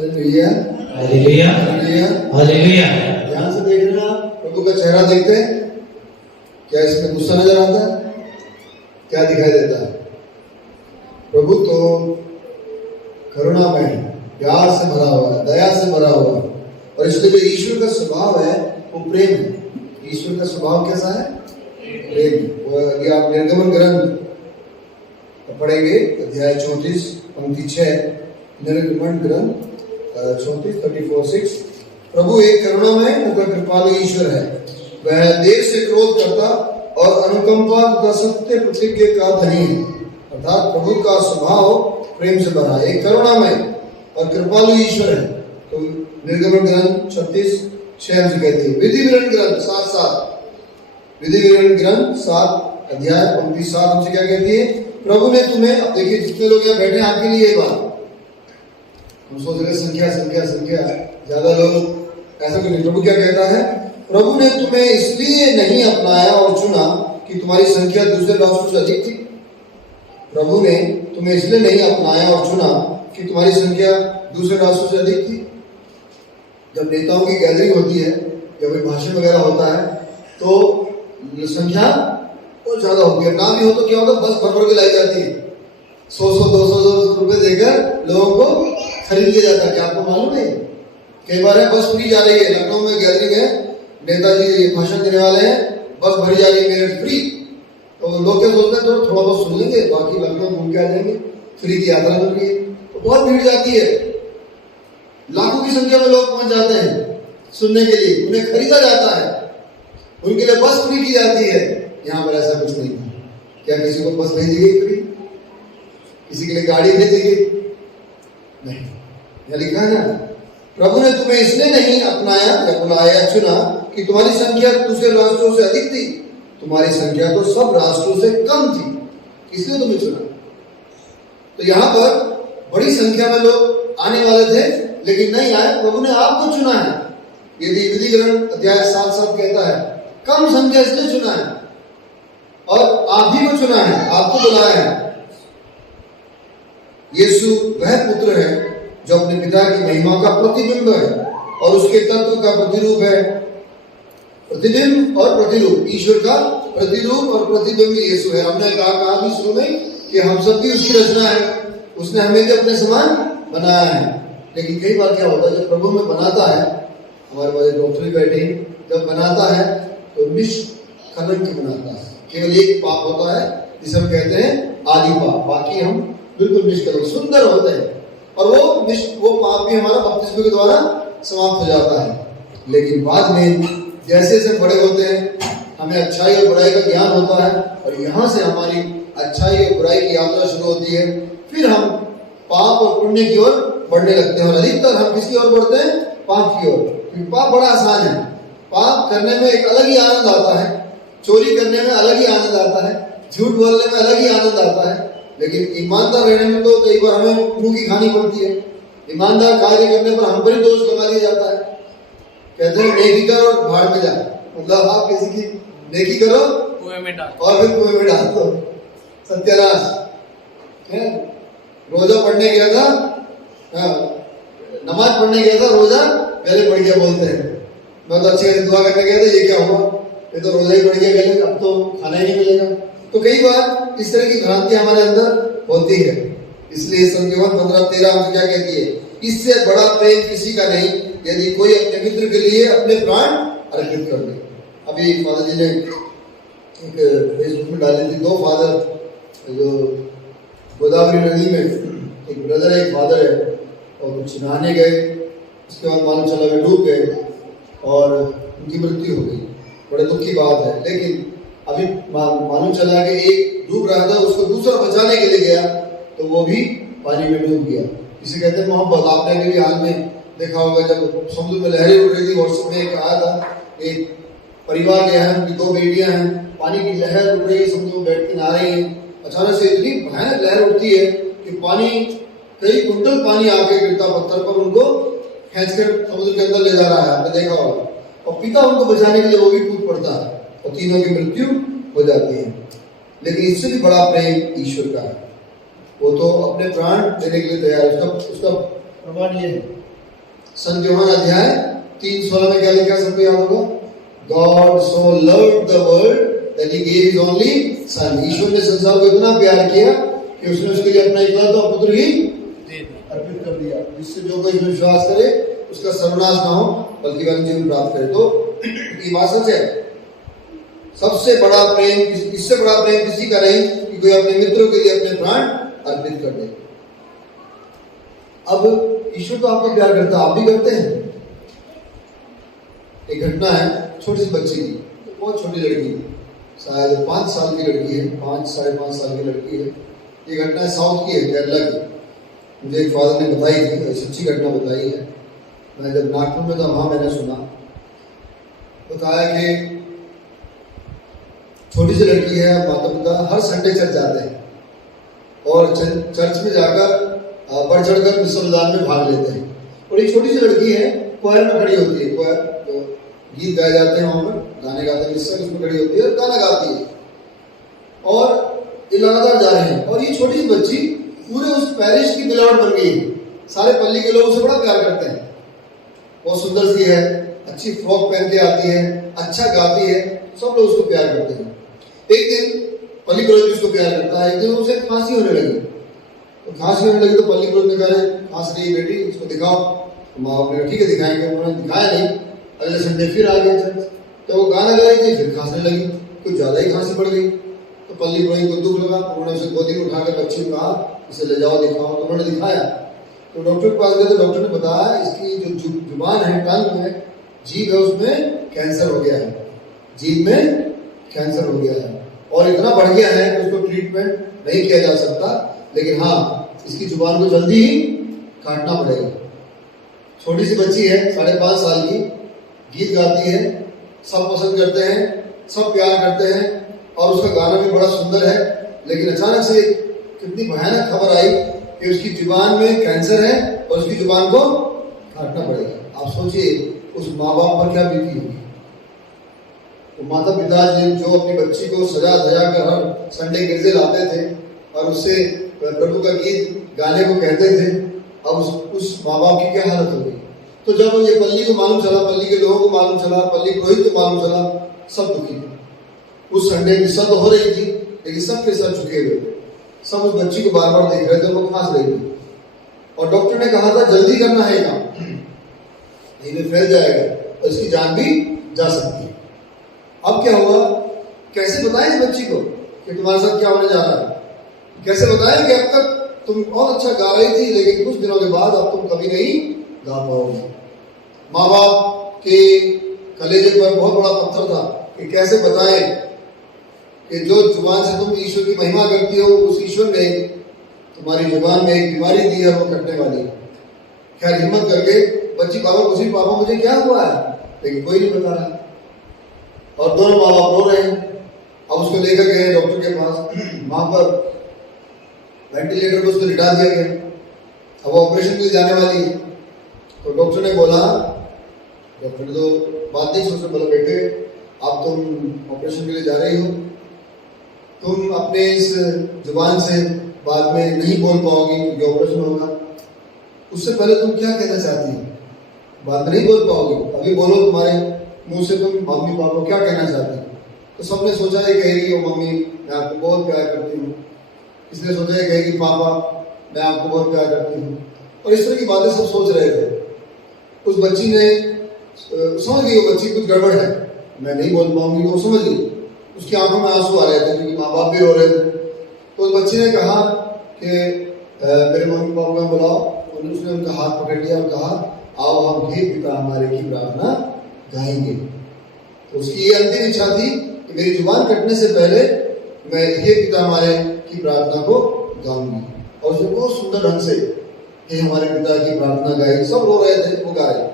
Hallelujah hallelujah hallelujah. Hallelujah. ध्यान से देख रहे हैं आप, प्रभु का चेहरा देखते हैं, क्या इसमें गुस्सा नजर आता है? क्या दिखाई देता है? प्रभु तो करुणामय, प्यार से भरा हुआ है, दया से भरा हुआ है, और इसलिए जो ईश्वर का स्वभाव है वो प्रेम है। ईश्वर का स्वभाव कैसा है? प्रेम। वो ये आप निर्गमन ग्रंथ पढ़ेंगे, अध्याय 34 पंक्ति 6, निर्गमन ग्रंथ 34:34-6। प्रभु एक करुणामय तथा कृपालु ईश्वर है। वह देर से क्रोध करता और अनुकंपा तथा सत्य प्रतिज्ञा का धनी है। अर्थात प्रभु का स्वभाव प्रेम से भरा है, एक करुणामय और कृपालु ईश्वर है। तो निर्गमन ग्रंथ 36:6 हमसे कहते हैं। विधि विवरण ग्रंथ 7:7, विधि विवरण ग्रंथ 7 अध्याय पंक्ति 7 हमसे क्या कहती है? प्रभु ने तुम्हें, अब देखिए जितने लोग यहाँ बैठे हैं आपके लिए ये बात, हम सोच रहे संख्या संख्या संख्या, ज्यादा लोग ऐसा कुछ नहीं। प्रभु क्या कहता है? प्रभु ने तुम्हें इसलिए नहीं अपनाया और चुना कि तुम्हारी संख्या दूसरे राष्ट्रों से अधिक थी। प्रभु ने तुम्हें इसलिए नहीं अपनाया और चुना कि तुम्हारी संख्या दूसरे राष्ट्रों से अधिक थी। जब नेताओं की गैदरिंग होती है, जब भाषण वगैरह होता है, तो संख्या बहुत ज्यादा होती है। ना भी हो तो क्या होता है, बस भर भर के लाई जाती है, 100-200 रुपए देकर लोगों को खरीद लिया जाता है। क्या आपको मालूम है? कई बार है बस फ्री जा रही है, लखनऊ में गैदरिंग है, नेताजी भाषण देने वाले हैं, बस भरी जा रही है फ्री, तो लोग क्या सोचते हैं तो थोड़ा बहुत सुन लेंगे, बाकी लखनऊ घूम के आ जाएंगे, फ्री की यात्रा मिल रही है। तो बहुत भीड़ जाती है, लाखों की संख्या में लोग पहुंच जाते हैं सुनने के लिए, उन्हें खरीदा जाता है, उनके लिए बस फ्री की जाती है। यहाँ पर ऐसा कुछ नहीं है। क्या किसी को बस भेजेगी फ्री? किसी के लिए गाड़ी भेजेगी? नहीं। यह लिखा है ना, प्रभु ने तुम्हें इसलिए नहीं अपनाया या बुलाया चुना कि तुम्हारी संख्या दूसरे राष्ट्रों से अधिक थी। तुम्हारी संख्या तो सब राष्ट्रों से कम थी, इसलिए तुम्हें चुना। तो यहाँ पर बड़ी संख्या में लोग आने वाले थे लेकिन नहीं आए, प्रभु ने आपको चुना है। यदि विधि ग्रंथ अध्याय 7:7 कहता है कम संख्या इसलिए चुना है, और आप ही को चुना है, आपको बुलाया है। यीशु वह पुत्र है जो अपने पिता की महिमा का प्रतिबिंब है और उसके तत्व का प्रतिरूप है। प्रतिबिंब और प्रतिरूप, ईश्वर का प्रतिरूप और प्रतिबिंब यीशु है। हमने कहा भी शुरू में कि हम सब भी उसकी रचना है, उसने हमें भी अपने समान बनाया है। लेकिन कई बार क्या होता है, जब प्रभु में बनाता है, हमारे पास डॉक्टर भी बैठे, जब बनाता है तो निष्कलंक बनाता है। केवल एक पाप होता है जिसे हम कहते हैं आदि पाप, बाकी हम बिल्कुल निष्कलंक सुंदर होते हैं, और वो पाप भी हमारा बपतिस्मे के द्वारा समाप्त हो जाता है। लेकिन बाद में जैसे जैसे बड़े होते हैं, हमें अच्छाई और बुराई का ज्ञान होता है, और यहाँ से हमारी अच्छाई और बुराई की यात्रा शुरू होती है। फिर हम पाप और पुण्य की ओर बढ़ने लगते हैं, और अधिकतर हम किसकी ओर बढ़ते हैं? पाप की ओर। पाप बड़ा आसान है, पाप करने में एक अलग ही आनंद आता है, चोरी करने में अलग ही आनंद आता है, झूठ बोलने में अलग ही आनंद आता है। लेकिन ईमानदार रहने में तो कई बार हमें मुंह की खानी पड़ती है। ईमानदार कार्य करने पर हम पर ही दोष लगा दिया जाता है। कहते हैं नेकी करो और भाड़ में जा, मतलब आप किसी की नेकी करो कुएं में डाल, और फिर कुएं में डाल दो, सत्यानाश है। रोजा पढ़ने गया था, नमाज पढ़ने गया था, रोजा पहले पढ़ गया बोलते हैं, मैं तो अच्छे दुआ करने गया था, ये क्या हुआ, ये तो रोजा ही पढ़ गया पहले, अब तो खाना ही नहीं मिलेगा। तो कई बार इस तरह की भ्रांति हमारे अंदर होती है। इसलिए संख्यावान 15:13 में क्या कहती है? इससे बड़ा प्रेम किसी का नहीं यदि कोई अपने मित्र के लिए अपने प्राण अर्पित कर दे। अभी फादर जी ने एक फेसबुक में डाली थी, 2 फादर जो गोदावरी नदी में, एक ब्रदर है एक फादर है, और कुछ नहाने गए, उसके बाद मालूम चला वे डूब गए और उनकी मृत्यु हो गई। बड़े दुख की बात है। लेकिन अभी मालूम चला कि एक डूब रहा था, उसको दूसरा बचाने के लिए गया तो वो भी पानी में डूब गया। इसे कहते हैं मोहब्बत। आपने भी हाल में देखा होगा, जब समुद्र में लहरें उठ रही थी, व्हाट्सएप में एक आया था, एक परिवार गया है, उनकी 2 बेटियां हैं, पानी की लहर उठ रही है, समुद्र में बैठ के नहा रही है। अचानक से इतनी भयानक लहर उठती है कि पानी, कई कुंटल पानी आके गिरता पत्थर पर, उनको खींच कर समुद्र के अंदर ले जा रहा है, आपने देखा होगा। और पिता उनको बचाने के लिए वो भी कूद पड़ता है और तीनों की मृत्यु हो जाती है। लेकिन इससे भी बड़ा प्रेम ईश्वर का है, वो तो अपने प्राण देने के लिए तैयार है। उसका प्रमाण ये है, संत यूहन्ना अध्याय 3:16 में क्या लिखा, सबको याद होगा? God so loved the world that he gave his only son. ईश्वर ने संसार को इतना प्यार किया कि उसने उसके लिए अपना इकलौता पुत्र ही अर्पित कर दिया, जिससे जो कोई विश्वास करे उसका सर्वनाश ना हो बल्कि वह जीवन प्राप्त करे। तो ये बात सच है, सबसे बड़ा प्रेम, इससे बड़ा प्रेम किसी का नहीं कि कोई अपने मित्रों के लिए अपने प्राण अर्पित कर दे। अब ईश्वर तो आपको प्यार करता है, आप भी करते हैं। एक घटना है छोटी सी बच्ची की, बहुत छोटी लड़की, शायद 5 साल की लड़की है, 5 साढ़े 5 साल की लड़की है। ये घटना साउथ की है, केरला की। मुझे एक फादर ने बताई थी, सच्ची घटना बताई है। मैं जब नागपुर में था वहां मैंने सुना, बताया कि छोटी सी लड़की है, माता पिता हर संडे चर्च जाते हैं और चर्च में जाकर बढ़ चढ़कर विश्वविद्यालय में भाग लेते हैं। और एक छोटी सी लड़की है, क्वायर में खड़ी होती है, क्वायर तो गीत गाए जाते हैं वहां पर, गाने गाते हैं, उसमें खड़ी होती है और गाना गाती है। और ये लगातार जा रहे हैं और ये छोटी सी बच्ची पूरे उस पैरिश की बिलावट बन गई है। सारे पल्ली के लोग उसे बड़ा प्यार करते हैं, बहुत सुंदर सी है, अच्छी फ्रॉक पहन के आती है, अच्छा गाती है, सब लोग उसको प्यार करते हैं। एक दिन पल्ली पुरोहित उसको प्यार करता है। एक दिन उसे खांसी होने लगी, तो खांसी होने लगी तो पल्ली पुरोहित ने कहा, खांस रही बेटी, इसको दिखाओ। माँ बाप ने ठीक है दिखाएंगे। उन्होंने दिखाया नहीं। अगले संडे फिर आ गए चर्च, तो वो गाना गाई थी, फिर खांसने लगी, कुछ ज्यादा ही खांसी पड़ गई। तो पल्ली पुरोहित को दुख लगा, उन्होंने उसे गोदी में उठाकर बच्ची को कहा इसे ले जाओ दिखाओ। तो उन्होंने दिखाया, तो डॉक्टर के पास गए तो डॉक्टर ने बताया इसकी जो जुबान है, टंग में, जीभ है, उसमें कैंसर हो गया है, जीभ में कैंसर हो गया है और इतना बढ़ गया है कि उसको ट्रीटमेंट नहीं किया जा सकता। लेकिन हाँ, इसकी जुबान को जल्दी ही काटना पड़ेगा। छोटी सी बच्ची है, 5.5 साल की, गीत गाती है, सब पसंद करते हैं, सब प्यार करते हैं और उसका गाना भी बड़ा सुंदर है। लेकिन अचानक से कितनी भयानक खबर आई कि उसकी जुबान में कैंसर है और उसकी जुबान को काटना पड़ेगा। आप सोचिए उस माँ बाप पर क्या बीती होगी। तो माता पिता जो अपनी बच्ची को सजा धजा कर हर संडे गिरजे लाते थे और उससे प्रभु का गीत गाने को कहते थे, अब उस माँ बाप की क्या हालत हो गई। तो जब ये पल्ली को मालूम चला, पल्ली के लोगों को मालूम चला, पल्ली पुरोहित को मालूम चला, सब दुखी थे। उस संडे मिसल तो हो रही थी लेकिन सबके साथ झुके हुए थे, सब उस बच्ची को बार बार देख रहे थे, वो खांस रही थी। और डॉक्टर ने कहा था जल्दी करना है काम, नहीं में फैल जाएगा और इसकी जान भी जा सकती है। अब क्या हुआ, कैसे बताएं इस बच्ची को कि तुम्हारे साथ क्या होने जा रहा है? कैसे बताएं कि अब तक तुम बहुत अच्छा गा रही थी लेकिन कुछ दिनों के बाद अब तुम कभी नहीं गा पाओगे। माँ बाप के कलेजे पर बहुत बड़ा पत्थर था कि कैसे बताएं कि जो जुबान से तुम ईश्वर की महिमा करती हो, उस ईश्वर ने तुम्हारी जुबान में एक बीमारी दी है, वो कटने वाली है। खैर हिम्मत करके बच्ची पापा पूछी, पापा मुझे क्या हुआ है? लेकिन कोई नहीं बता रहा और दोनों माँ बाप रो रहे हैं। अब उसको लेकर गए डॉक्टर के पास, वहां पर वेंटिलेटर पर उसको लिटा दिया गया। अब वो ऑपरेशन के लिए जाने वाली है। तो डॉक्टर ने बोला, डॉक्टर ने तो बात नहीं सोचा, बोला बेटे अब तुम ऑपरेशन के लिए जा रही हो, तुम अपने इस जुबान से बाद में नहीं बोल पाओगी क्योंकि ऑपरेशन होगा। उससे पहले तुम क्या कहना चाहती हो? बात नहीं बोल पाओगे, अभी बोलो, तुम्हारे मुंह से तुम मम्मी पापा क्या कहना चाहती हो? तो सबने सोचा ये कहेगी, ओ मम्मी मैं आपको बहुत प्यार करती हूँ। इसने सोचा ये कहेगी, पापा मैं आपको बहुत प्यार करती हूँ। और इस तरह की बातें सब सोच रहे थे। उस बच्ची ने समझ गई, वो बच्ची कुछ गड़बड़ है, मैं नहीं बोल पाऊंगी, वो समझ गई। उसकी आंखों में आंसू आ रहे थे क्योंकि माँ बाप भी रो रहे थे। तो उस बच्ची ने कहा कि मेरे मम्मी पापा को बुलाओ। उसने उनका हाथ पकड़ लिया और कहा, आओ हम हे पिता हमारे की प्रार्थना गाएंगे। तो उसकी ये अंतिम इच्छा थी कि मेरी जुबान कटने से पहले मैं हे पिता हमारे की प्रार्थना को गाऊंगी। और उसने बहुत सुंदर ढंग से हे हमारे पिता की प्रार्थना गाई। सब रो रहे थे, वो गा रहे।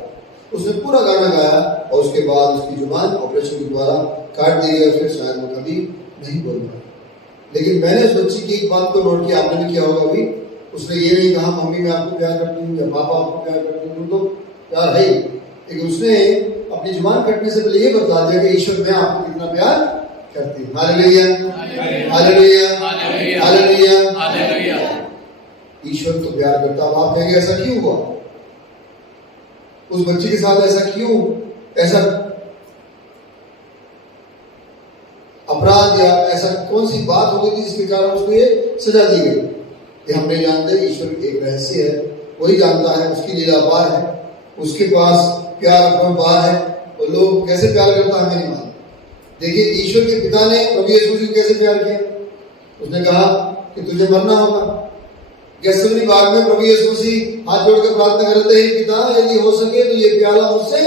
उसने पूरा गाना गाया और उसके बाद उसकी जुबान ऑपरेशन के द्वारा काट दी गई। फिर शायद वो कभी नहीं बोल पाया। लेकिन मैंने उस बच्ची की एक बात को नोट किया, आपने भी किया होगा अभी। उसने ये नहीं कहा मम्मी मैं आपको प्यार करती हूँ या पापा आपको प्यार करती हूँ, तो प्यार है, लेकिन उसने अपनी जुबान कटने से पहले ये बता दिया कि ईश्वर मैं आपको कितना प्यार करती हूँ। Hallelujah, hallelujah, hallelujah. ईश्वर तो प्यार करता। अब आप कहेंगे ऐसा क्यों हुआ? उस बच्चे के साथ ऐसा क्यों, ऐसा अपराध या ऐसा कौन सी बात हो गई थी जिसके कारण उसको ये सजा दी गई, ये हम नहीं जानते। ईश्वर एक रहस्य है, वही जानता है, उसकी लीला पार है, उसके पास प्यार अपरंपार है, और लोग कैसे प्यार करता हमें नहीं मालूम। देखिए ईश्वर के पिता ने प्रभु यीशु मसीह को कैसे प्यार किया। उसने कहा कि तुझे मरना होगा। गेत्सेमनी बाग में प्रभु यीशु मसीह हाथ जोड़कर प्रार्थना करते हैं, पिता यदि हो सके तो ये प्याला मुझसे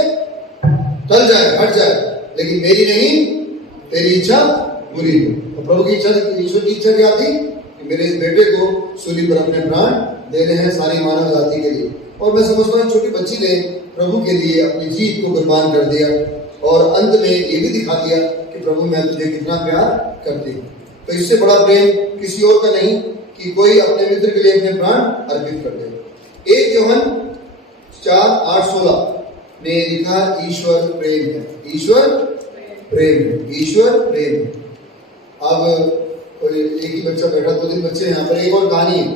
टल जाए, हट जाए, लेकिन मेरी नहीं तेरी इच्छा पूरी हो। तो प्रभु की इच्छा, ईश्वर की इच्छा क्या थी कि मेरे इस बेटे को सूली पर अपने प्राण देने हैं सारी मानव जाति के लिए। और मैं समझता हूँ छोटी बच्ची ने प्रभु के लिए अपनी जीत को कुर्बान कर दिया, और अंत में ये भी दिखा दिया कि प्रभु मैं तुझे कितना प्यार करती हूँ। तो इससे बड़ा प्रेम किसी और का नहीं कि कोई अपने मित्र के लिए अपने प्राण अर्पित कर दे। 1 यूहन्ना 4:8-16 में लिखा ईश्वर प्रेम है, ईश्वर प्रेम है, ईश्वर प्रेम है। अब कोई एक ही बच्चा बैठा, 2-3 बच्चे हैं यहाँ पर। एक और कहानी है,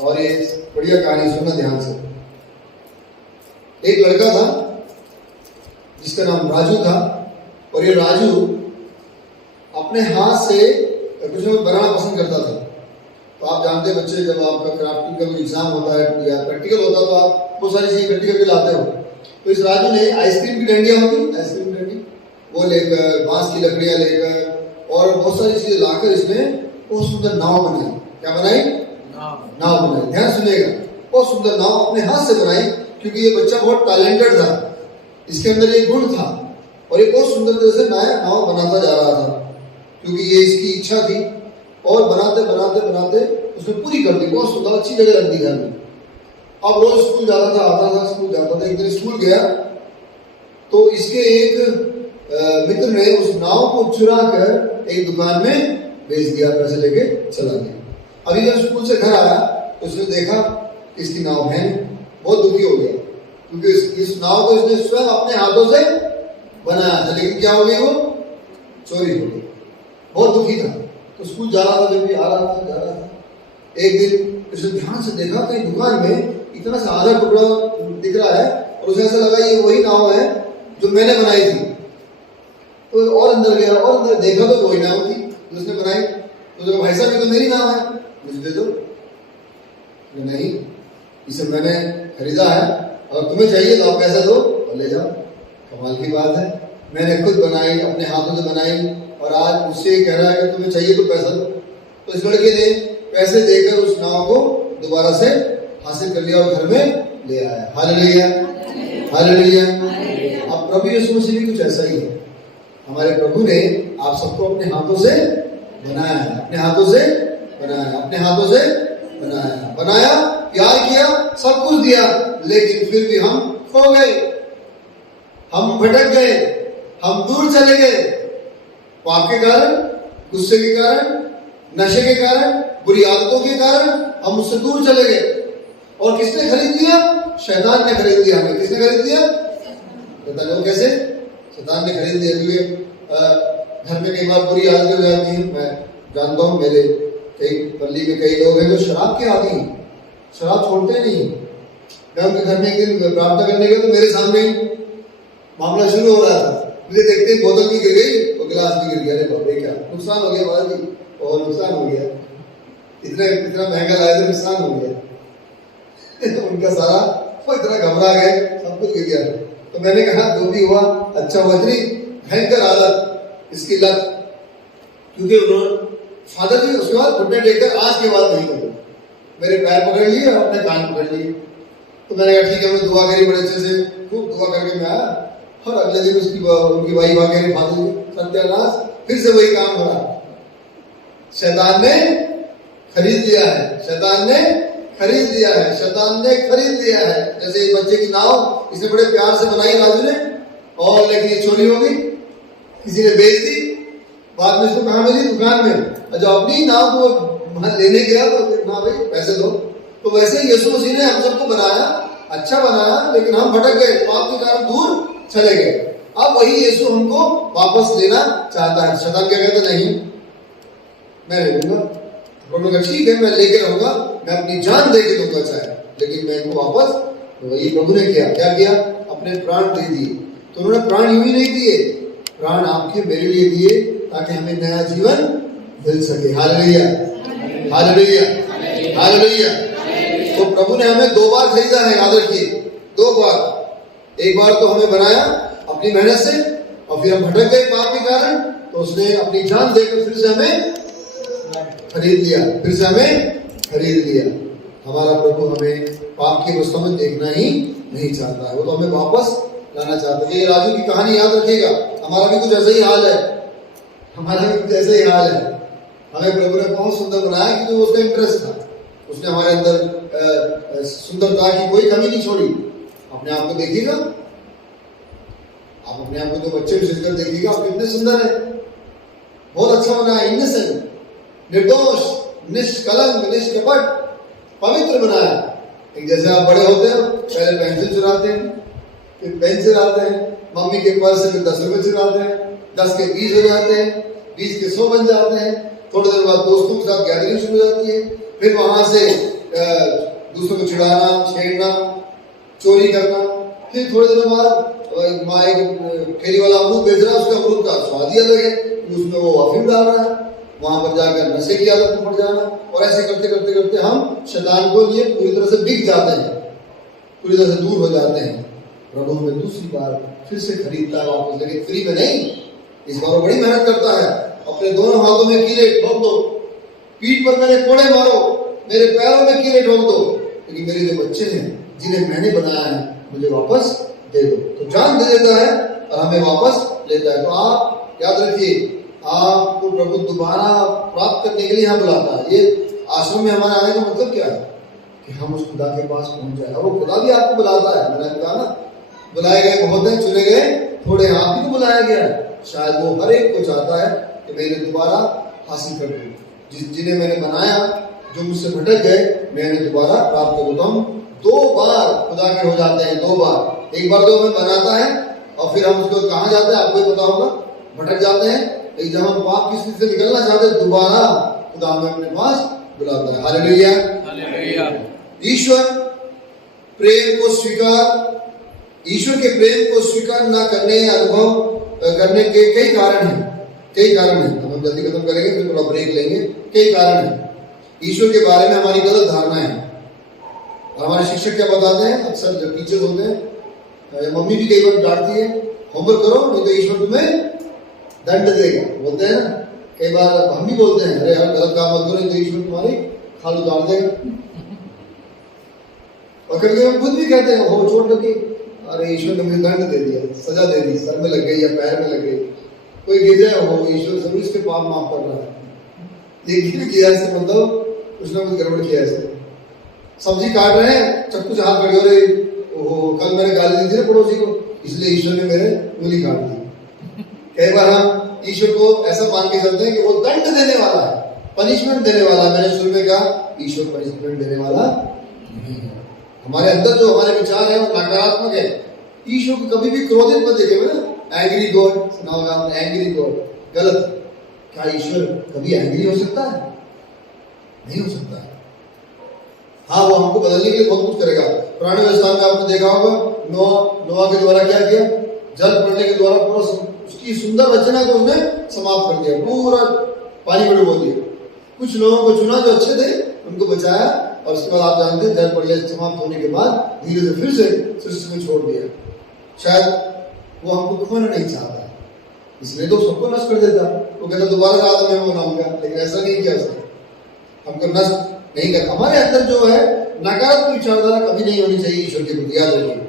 और ये बढ़िया कहानी, सुनना ध्यान से। एक लड़का था जिसका नाम राजू था, और ये राजू अपने हाथ से कुछ न कुछ बनाना पसंद करता था। तो आप जानते हैं बच्चे, जब आपका क्राफ्टिंग का कोई एग्जाम होता है या प्रैक्टिकल होता है तो आप बहुत सारी चीजें इकट्ठी करके लाते हो। तो इस राजू ने आइसक्रीम की डंडियां होती, आइसक्रीम की डंडी वो लेकर, बांस की लकड़ियां लेकर और बहुत सारी चीजें लाकर इसमें बहुत सुंदर नाव बनाई। क्या बनाई? नाव बनाई। ध्यान सुनिएगा, बहुत सुंदर नाव अपने हाथ से बनाई, क्योंकि ये बच्चा बहुत टैलेंटेड था, इसके अंदर एक गुण था, और ये बहुत सुंदर तरह से नया नाव बनाता जा रहा था, क्योंकि ये इसकी इच्छा थी। और बनाते बनाते बनाते उसने पूरी कर दी, बहुत सुंदर अच्छी जगह रख दी घर में। अब रोज स्कूल जाता था, आता था, स्कूल जाता था। एक दिन स्कूल गया तो इसके एक मित्र ने उस नाव को चुरा कर एक दुकान में बेच दिया, पैसे लेके चला गया। अभी जब स्कूल से घर आया तो उसने देखा कि इसकी नाव है, बहुत दुखी हो गया, क्योंकि इस नाव को इसने स्वयं अपने हाथों से बनाया था, लेकिन क्या हो गई, वो चोरी हो गई। बहुत दुखी था। तो स्कूल जा रहा था, जब भी आ रहा था, जा रहा था, एक दिन उसने ध्यान से देखा कि दुकान में इतना सा आधा टुकड़ा दिख रहा है, और उसे ऐसा लगा ये वही नाव है जो मैंने बनाई थी। तो और अंदर गया, और अंदर देखा तो वही नाव थी जो उसने बनाई। तो भाई साहब ये तो मेरी नाव है, मुझे दे दो। नहीं, इसे मैंने खरीदा है, अगर तुम्हें चाहिए तो आप पैसा दो और ले जाओ। कमाल की बात है, मैंने खुद बनाई, अपने हाथों से बनाई, और आज मुझसे कह रहा है कि तुम्हें चाहिए तो पैसा दो। तो इस लड़के ने पैसे देकर उस नाव को दोबारा से हासिल कर लिया और घर में ले आया। Hallelujah, hallelujah. अब प्रभु यीशु मसीह भी कुछ ऐसा ही है। हमारे प्रभु ने आप सबको अपने हाथों से बनाया है, अपने हाथों से बनाया, अपने हाथों से बनाया, बनाया, प्यार किया, सब कुछ दिया, लेकिन फिर भी हम खो गए, हम भटक गए, हम दूर चले गए। पाप के कारण, गुस्से के कारण, नशे के कारण, बुरी आदतों के कारण हम उससे दूर चले गए। और किसने खरीद लिया? शैतान ने खरीद लिया हमें। किसने खरीद लिया? शैतान ने। कैसे? शैतान ने खरीद लिया। घर में कई बार बुरी आदतें हो जाती हैं। मैं जानता हूँ, मेरे कई पल्ली में कई लोग हैं जो शराब के आदी हैं, शराब छोड़ते नहीं। मैं उनके घर में एक दिन प्रार्थना करने गया तो मेरे सामने ही मामला शुरू हो रहा था। मुझे देखते ही बोतल भी गिर गई और गिलास भी गिर गया। अरे बाप रे, क्या नुकसान हो गया बाबा जी, और नुकसान हो गया, इतना महंगा लाया था, नुकसान हो गया। उनका सारा वो इतना घबरा गए, सब कुछ गिर गया। तो मैंने कहा जो भी हुआ अच्छा हुआ। इतनी भयंकर आदत इसकी लत, क्योंकि उन्होंने फादर जी उसके बाद घुटने टेककर आज के बाद नहीं करो, मेरे पैर पकड़ लिए और अपने कान पकड़ लिए। तो मैंने कहा ठीक है, मैं दुआ करी बड़े अच्छे से, खूब दुआ करके मैं आया। और अगले दिन उनकी वाइफ आ गई, फादर जी सत्यानाश, फिर से वही काम हो रहा। शैतान ने खरीद लिया है, शैतान ने खरीद लिया है, शैतान ने खरीद लिया है। जैसे इस बच्चे की नाव इसने बड़े प्यार से बनाई राजू ने, और लेकिन ये चोरी हो गई, किसी ने बेच दी। बाद में इसको कहाँ मिली? दुकान में। और जब अपनी नाव को लेने गया तो हाँ भाई पैसे दो। तो वैसे ही यीशु मसीह ने हम सबको बनाया, अच्छा बनाया, लेकिन हम भटक गए, पाप के कारण दूर चले गए। अब वही यीशु हमको वापस लेना चाहता है। शैतान क्या कहता? नहीं, मैं ले लूंगा। उन्होंने कहा ठीक है, मैं लेके रहूंगा, मैं अपनी जान दे के दूंगा चाहे, लेकिन मैं इनको वापस। तो वही प्रभु ने किया। क्या किया? अपने प्राण दे दिए। तो उन्होंने प्राण यूं ही नहीं दिए, प्राण आपके मेरे लिए दिए ताकि हमें नया जीवन मिल सके। Hallelujah, hallelujah, hallelujah. तो प्रभु ने हमें 2 बार खरीदा है, याद रखिए, 2 बार। एक बार तो हमें बनाया अपनी मेहनत से, और फिर हम भटक गए पाप के कारण, तो उसने अपनी जान देकर फिर से हमें खरीद लिया, फिर से हमें खरीद लिया। हमारा प्रभु हमें पाप की अवस्था में देखना ही नहीं चाहता है, वो तो हमें वापस लाना चाहता है। ये राजू की कहानी याद रखिएगा, हमारा भी कुछ ऐसा ही हाल है, हमारा भी कुछ ऐसा ही हाल है। हमें प्रभु ने बहुत सुंदर बनाया क्योंकि उसका इंटरेस्ट था, उसने हमारे अंदर सुंदरता की कोई कमी नहीं छोड़ी। अपने आप को देखिएगा, आप अपने आप को तो बच्चे विशेष कर देखिएगा, आप कितने सुंदर है, बहुत अच्छा बनाया, इनोसेंट, निर्दोष, निष्कलंक, निष्कपट, पवित्र बनाया। एक जैसे आप बड़े होते हैं, पहले पेंसिल चुराते हैं, फिर पेन चुराते हैं, मम्मी के पर्स से फिर 10 रुपए चुराते हैं, 10 के 20 हो जाते हैं, 20 के 100 बन जाते हैं। थोड़ी देर बाद दोस्तों के साथ गैदरिंग शुरू हो जाती है, फिर वहां से दूसरों को चिढ़ाना, छेड़ना, चोरी करना। फिर थोड़ी देर बाद माँ एक ठेली वाला अमरूद बेच रहा है, उसका अमरूद का स्वाद ही अलग है, उसमें वो अफीम डाल रहा है, वहां पर जाकर नशे की आदत में पड़ जाना। और ऐसे करते करते करते हम शैतान को लिए पूरी तरह से बिक जाते हैं, पूरी तरह से दूर हो जाते हैं। प्रभु हमें दूसरी बार फिर से खरीदता है वापस, लेकिन फ्री में नहीं, इस बार वो बड़ी मेहनत करता है। अपने दोनों हाथों में कीले ठोक दो, पीठ पर मेरे कोड़े मारो, मेरे पैरों में कीले ठोक दो, क्योंकि मेरे जो बच्चे हैं जिन्हें मैंने बनाया है मुझे वापस दे दो। तो जान दे देता है और हमें वापस लेता है। तो आप याद रखिए, आपको प्रभु दोबारा प्राप्त करने के लिए यहाँ बुलाता है। ये आश्रम में हमारे आने का मतलब क्या है कि हम उस खुदा के पास पहुंच जाए। और वो खुदा भी आपको बुलाता है, मैंने कहा ना, बुलाए गए बहुत हैं, चुने गए थोड़े, आप ही को बुलाया गया है। शायद वो हर एक को चाहता है कि मैं इन्हें दोबारा हासिल कर दूं, जिन्हें मैंने बनाया, जो मुझसे भटक गए, मैं इन्हें दोबारा प्राप्त करूं। तो हम 2 बार खुदा के हो जाते हैं, 2 बार। एक बार तो हमें बनाता है और फिर हम उसको कहाँ जाते हैं आपको ही पता होगा, भटक जाते हैं। लेकिन जब हम पाप की स्थिति से निकलना चाहते हैं, दोबारा खुदा हमें अपने पास बुलाता है। Hallelujah, hallelujah. ईश्वर प्रेम को स्वीकार, ईश्वर के प्रेम को स्वीकार न करने, अनुभव करने के कई कारण हैं, कई कारण हैं। हम जल्दी खत्म करेंगे, फिर थोड़ा ब्रेक लेंगे। कई कारण हैं। ईश्वर के बारे में हमारी गलत धारणा है, और हमारे शिक्षक क्या बताते हैं, अक्सर जब टीचर होते हैं, मम्मी भी कई बार डांटती है, होमवर्क करो नहीं तो ईश्वर तुम्हें दंड देगा, बोलते हैं ना। कई बार हम भी बोलते हैं, अरे यार गलत काम मत करो नहीं तो ईश्वर तुम्हारी खाल उतार देगा। और कभी हम खुद भी कहते हैं, हो चोट लगी, अरे ईश्वर ने मुझे दंड दे दिया, सजा दे दी, सर में लग गई या पैर में लग गई, कोई गिर जाए, हो ईश्वर जरूर इसके पाप माफ कर रहा है। ये गिर किया ऐसे मतलब कुछ ना कुछ गड़बड़ किया ऐसे। सब्जी काट रहे हैं, चक्कू से हाथ कट गया, अरे कल मैंने गाली दी थी ना पड़ोसी को, इसलिए ईश्वर ने मेरे उंगली काट दी। कई बार हम ईश्वर को ऐसा मान के चलते हैं कि वो दंड देने वाला है, पनिशमेंट देने वाला है। मैंने शुरू में कहा, ईश्वर पनिशमेंट देने वाला नहीं है। हमारे अंदर जो हमारे विचार है वो नकारात्मक है। ईश्वर को कभी भी क्रोधित मत देखे ना, एंग्री गॉड सुना होगा आपने, एंग्री गॉड, गलत। क्या ईश्वर कभी एंग्री हो सकता है? नहीं हो सकता है। हाँ, वो हमको बदलने के लिए बहुत कुछ करेगा। पुराने व्यवस्था में आपने देखा होगा, नोआ के द्वारा क्या किया, जल पड़ने के द्वारा पूरा उसकी सुंदर रचना को उसने समाप्त कर दिया, पूरा पानी में डुबो दिया। कुछ लोगों को चुना जो अच्छे थे, उनको बचाया, और उसके बाद आप जानते हैं जल पड़ने समाप्त होने के बाद धीरे से फिर से सृष्टि में छोड़ दिया। शायद वो हमको खोना नहीं चाहता, इसलिए तो सबको नष्ट कर देता। वो कहता दोबारा आदम है वो बनाऊंगा, लेकिन ऐसा नहीं किया उसने, हमको नष्ट नहीं कर। हमारे अंदर जो है नकारात्मक विचारधारा कभी नहीं होनी चाहिए ईश्वर के प्रति, याद रखिए।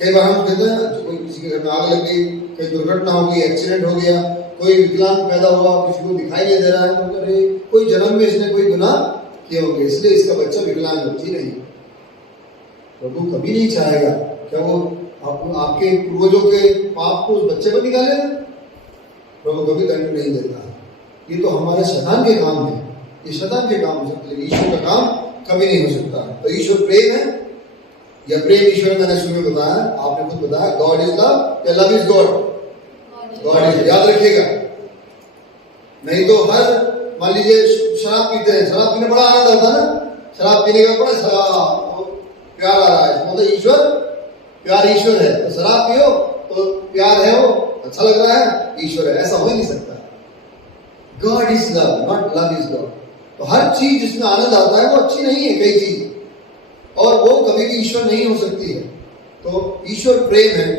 कई बार हम कहते हैं कोई किसी के घर में आग लग गई, कोई दुर्घटना हो गई, एक्सीडेंट हो गया, कोई विकलांग पैदा हुआ, किसी को दिखाई नहीं दे रहा है, तो अरे कोई जन्म में इसने कोई गुनाह किए होंगे इसलिए इसका बच्चा विकलांग हो। जी नहीं, प्रभु कभी नहीं चाहेगा। क्या वो आपके पूर्वजों के पाप को उस बच्चे पर निकालेगा? प्रभु कभी दंड नहीं देता। ये तो हमारे शैतान के काम है, ये शैतान के काम हो सकते हैं, ईश्वर का काम कभी नहीं हो सकता। तो ईश्वर प्रेम है, या प्रेम ईश्वर मैंने शुरू में बताया, आपने खुद बताया, गॉड इज लव या love is God, God is, याद रखिएगा। नहीं तो हर मान लीजिए शराब पीते हैं, शराब पीने बड़ा आनंद आता है ना, शराब पीने का बड़ा प्यार आ रहा है, मतलब ईश्वर प्यार ईश्वर है, तो शराब पियो तो प्यार है, वो अच्छा लग रहा है, ईश्वर है, ऐसा हो ही नहीं सकता। God is love, not love is God. तो हर चीज जिसमें आनंद आता है वो अच्छी नहीं है, कई चीज, और वो कभी भी ईश्वर नहीं हो सकती है। तो ईश्वर प्रेम है,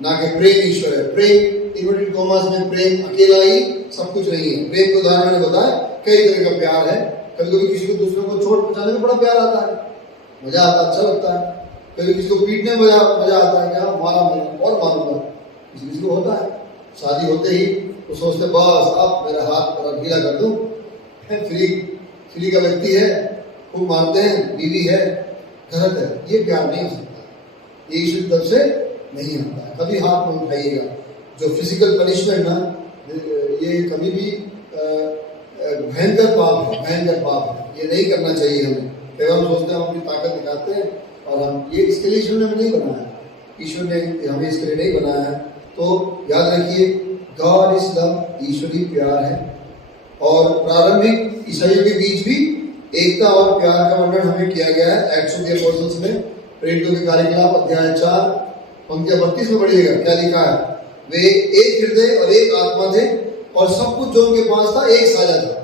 ना कि प्रेम ईश्वर है। प्रेम इन्वर्टेड कॉमास में प्रेम अकेला ही सब कुछ नहीं है। प्रेम को उदाहरण मैंने बताया, कई तरह का प्यार है। कभी कभी किसी को दूसरों को चोट पहुंचाने में बड़ा प्यार आता है, मजा आता है, अच्छा लगता है। कभी किसी को पीटने में मजा आता है, क्या मारा मैंने और मारूंगा, किसी को होता है। शादी होते ही तो सोचते बस अब मेरा हाथ मेरा ढीला कर दूं, फ्री का व्यक्ति है, खूब मारते हैं, बीवी है, गलत है, ये प्यार नहीं हो सकता, ये ईश्वर की तरफ से नहीं आता है। कभी हाथ में उठाइएगा। जो फिजिकल पनिशमेंट ना, ये कभी भी भयंकर पाप है, भयंकर पाप है, ये नहीं करना चाहिए हमें। कई बार हम सोचते हैं हम अपनी ताकत दिखाते हैं, और हम ये इसके लिए ईश्वर ने हमें नहीं बनाया, ईश्वर ने हमें इसके लिए नहीं बनाया है। तो याद रखिए, गॉड इज लव, ईश्वरी प्यार है। और प्रारंभिक ईसाइयों के बीच भी एकता और प्यार का वर्णन हमें किया गया है एक्ट्स ऑफ द एपोस्टल्स में। प्रेरितों के कार्यकलाप अध्याय 4 पंक्ति 32 में पढ़िएगा क्या लिखा है। वे एक हृदय और एक आत्मा थे, और सब कुछ जो उनके पास था एक साझा था।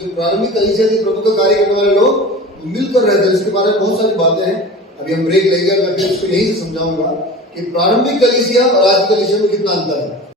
जो प्रारंभिक कलीसिया थी, प्रभु का कार्य करने वाले लोग मिलकर रहते थे। इसके बारे में बहुत सारी बातें हैं, अभी हम ब्रेक लेंगे, मैं फिर उसको यहीं से समझाऊंगा कि प्रारंभिक कलीसिया और आज की कलीसिया में कितना अंतर है।